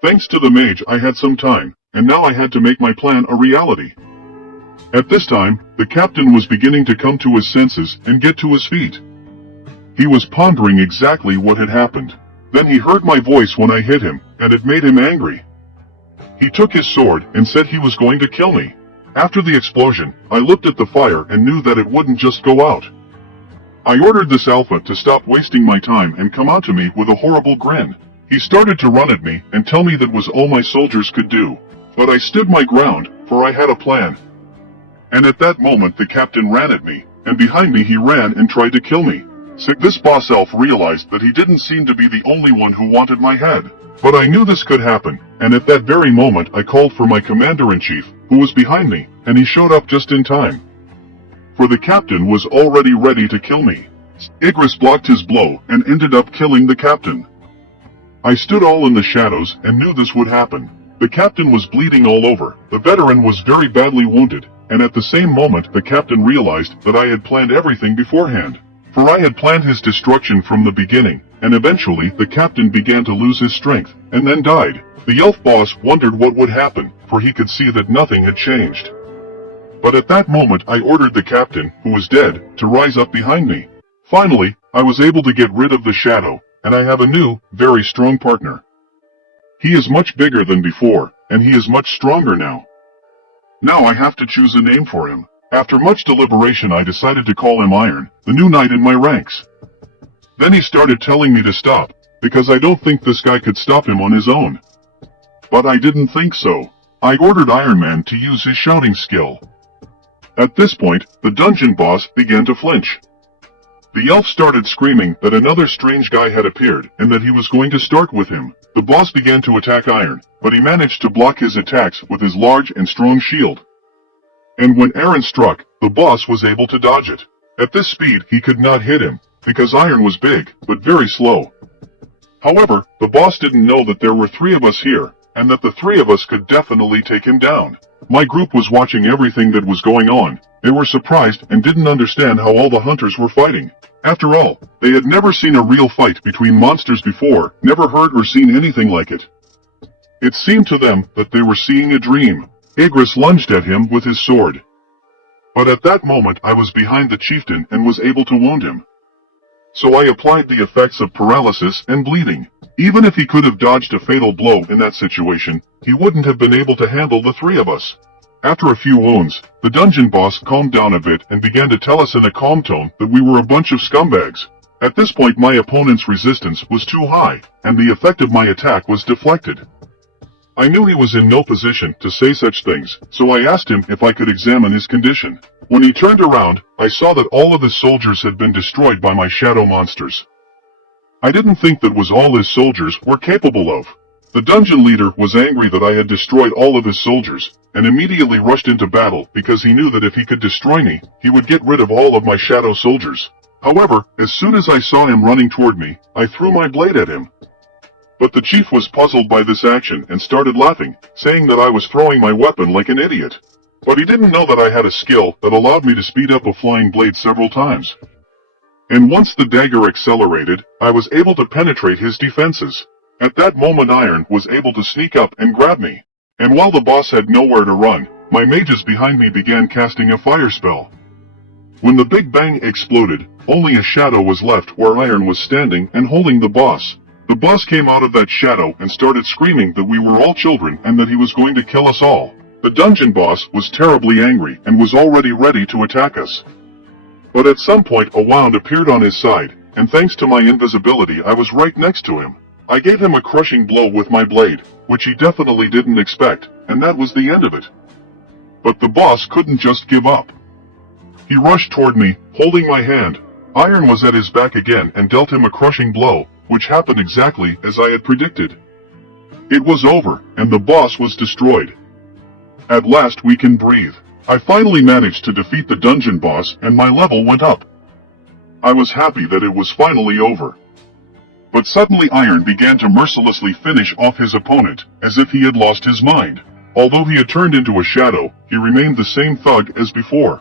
Thanks to the mage I had some time, and now I had to make my plan a reality. At this time, the captain was beginning to come to his senses and get to his feet. He was pondering exactly what had happened. Then he heard my voice when I hit him, and it made him angry. He took his sword and said he was going to kill me. After the explosion, I looked at the fire and knew that it wouldn't just go out. I ordered this alpha to stop wasting my time and come out to me with a horrible grin. He started to run at me and tell me that was all my soldiers could do. But I stood my ground, for I had a plan. And at that moment the captain ran at me, and behind me he ran and tried to kill me. This boss elf realized that he didn't seem to be the only one who wanted my head. But I knew this could happen, and at that very moment I called for my commander-in-chief, who was behind me, and he showed up just in time. For the captain was already ready to kill me. Igris blocked his blow and ended up killing the captain. I stood all in the shadows and knew this would happen. The captain was bleeding all over, the veteran was very badly wounded, and at the same moment the captain realized that I had planned everything beforehand. For I had planned his destruction from the beginning, and eventually the captain began to lose his strength, and then died. The elf boss wondered what would happen, for he could see that nothing had changed. But at that moment I ordered the captain, who was dead, to rise up behind me. Finally, I was able to get rid of the shadow, and I have a new, very strong partner. He is much bigger than before, and he is much stronger now. Now I have to choose a name for him. After much deliberation I decided to call him Iron, the new knight in my ranks. Then he started telling me to stop, because I don't think this guy could stop him on his own. But I didn't think so. I ordered Iron Man to use his shouting skill. At this point, the dungeon boss began to flinch. The elf started screaming that another strange guy had appeared and that he was going to start with him. The boss began to attack Iron, but he managed to block his attacks with his large and strong shield. And when Iron struck, the boss was able to dodge it. At this speed he could not hit him, because Iron was big, but very slow. However, the boss didn't know that there were 3 of us here, and that the 3 of us could definitely take him down. My group was watching everything that was going on. They were surprised and didn't understand how all the hunters were fighting. After all, they had never seen a real fight between monsters before, never heard or seen anything like it. It seemed to them that they were seeing a dream. Igris lunged at him with his sword. But at that moment I was behind the chieftain and was able to wound him. So I applied the effects of paralysis and bleeding. Even if he could have dodged a fatal blow in that situation, he wouldn't have been able to handle the 3 of us. After a few wounds, the dungeon boss calmed down a bit and began to tell us in a calm tone that we were a bunch of scumbags. At this point my opponent's resistance was too high, and the effect of my attack was deflected. I knew he was in no position to say such things, so I asked him if I could examine his condition. When he turned around, I saw that all of his soldiers had been destroyed by my shadow monsters. I didn't think that was all his soldiers were capable of. The dungeon leader was angry that I had destroyed all of his soldiers, and immediately rushed into battle because he knew that if he could destroy me, he would get rid of all of my shadow soldiers. However, as soon as I saw him running toward me, I threw my blade at him. But the chief was puzzled by this action and started laughing, saying that I was throwing my weapon like an idiot. But he didn't know that I had a skill that allowed me to speed up a flying blade several times. And once the dagger accelerated, I was able to penetrate his defenses. At that moment Iron was able to sneak up and grab me. And while the boss had nowhere to run, my mages behind me began casting a fire spell. When the Big Bang exploded, only a shadow was left where Iron was standing and holding the boss. The boss came out of that shadow and started screaming that we were all children and that he was going to kill us all. The dungeon boss was terribly angry and was already ready to attack us. But at some point a wound appeared on his side, and thanks to my invisibility I was right next to him. I gave him a crushing blow with my blade, which he definitely didn't expect, and that was the end of it. But the boss couldn't just give up. He rushed toward me, holding my hand. Iron was at his back again and dealt him a crushing blow, which happened exactly as I had predicted. It was over, and the boss was destroyed. At last we can breathe. I finally managed to defeat the dungeon boss and my level went up. I was happy that it was finally over. But suddenly Iron began to mercilessly finish off his opponent, as if he had lost his mind. Although he had turned into a shadow, he remained the same thug as before.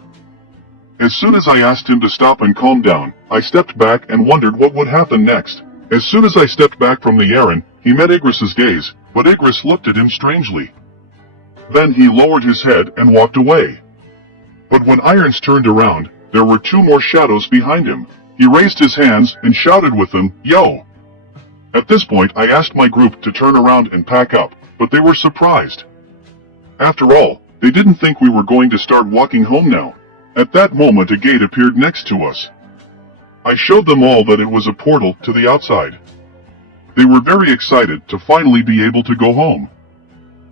As soon as I asked him to stop and calm down, I stepped back and wondered what would happen next. As soon as I stepped back from the errand, he met Igris's gaze, but Igris looked at him strangely. Then he lowered his head and walked away. But when Irons turned around, there were 2 more shadows behind him. He raised his hands and shouted with them, "Yo!" At this point I asked my group to turn around and pack up, but they were surprised. After all, they didn't think we were going to start walking home now. At that moment a gate appeared next to us. I showed them all that it was a portal to the outside. They were very excited to finally be able to go home.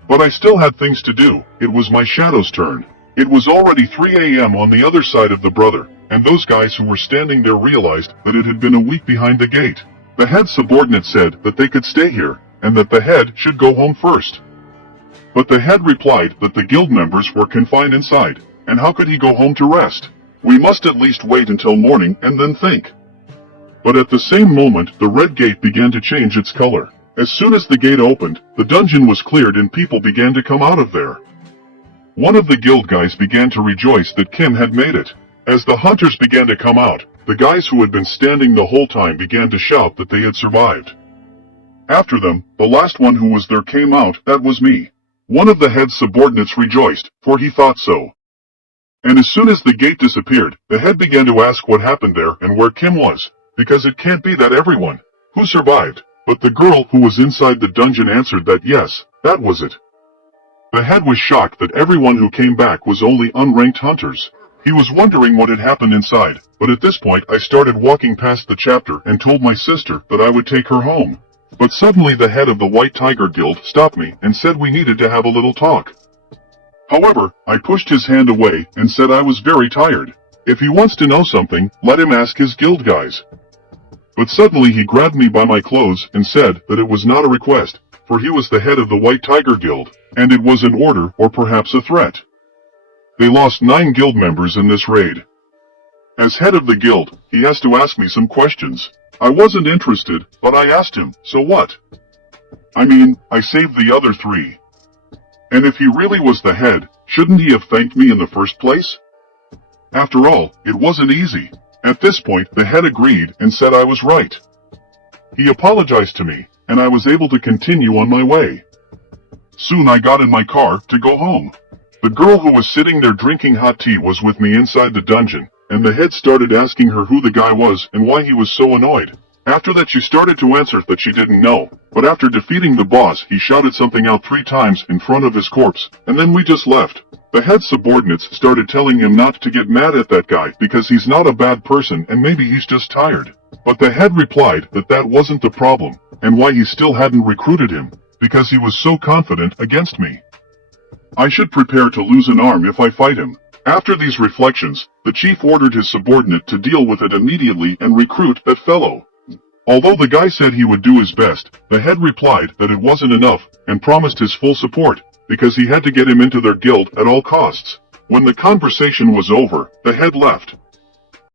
But I still had things to do. It was my shadow's turn. It was already 3 a.m. on the other side of the brother, and those guys who were standing there realized that it had been a week behind the gate. The head subordinate said that they could stay here, and that the head should go home first. But the head replied that the guild members were confined inside, and how could he go home to rest? We must at least wait until morning and then think. But at the same moment the red gate began to change its color. As soon as the gate opened, the dungeon was cleared and people began to come out of there. One of the guild guys began to rejoice that Kim had made it. As the hunters began to come out, the guys who had been standing the whole time began to shout that they had survived. After them, the last one who was there came out. That was me. One of the head's subordinates rejoiced, for he thought so. And as soon as the gate disappeared, the head began to ask what happened there and where Kim was, because it can't be that everyone who survived, but the girl who was inside the dungeon answered that yes, that was it. The head was shocked that everyone who came back was only unranked hunters. He was wondering what had happened inside, but at this point I started walking past the chapter and told my sister that I would take her home. But suddenly the head of the White Tiger Guild stopped me and said we needed to have a little talk. However, I pushed his hand away and said I was very tired. If he wants to know something, let him ask his guild guys. But suddenly he grabbed me by my clothes and said that it was not a request, for he was the head of the White Tiger Guild, and it was an order or perhaps a threat. They lost 9 guild members in this raid. As head of the guild, he has to ask me some questions. I wasn't interested, but I asked him, so what? I mean, I saved the other 3. And if he really was the head, shouldn't he have thanked me in the first place? After all, it wasn't easy. At this point, the head agreed and said I was right. He apologized to me, and I was able to continue on my way. Soon I got in my car to go home. The girl who was sitting there drinking hot tea was with me inside the dungeon, and the head started asking her who the guy was and why he was so annoyed. After that she started to answer that she didn't know, but after defeating the boss he shouted something out 3 times in front of his corpse, and then we just left. The head's subordinates started telling him not to get mad at that guy because he's not a bad person and maybe he's just tired. But the head replied that that wasn't the problem, and why he still hadn't recruited him, because he was so confident against me. I should prepare to lose an arm if I fight him. After these reflections, the chief ordered his subordinate to deal with it immediately and recruit that fellow. Although the guy said he would do his best, the head replied that it wasn't enough, and promised his full support, because he had to get him into their guild at all costs. When the conversation was over, the head left.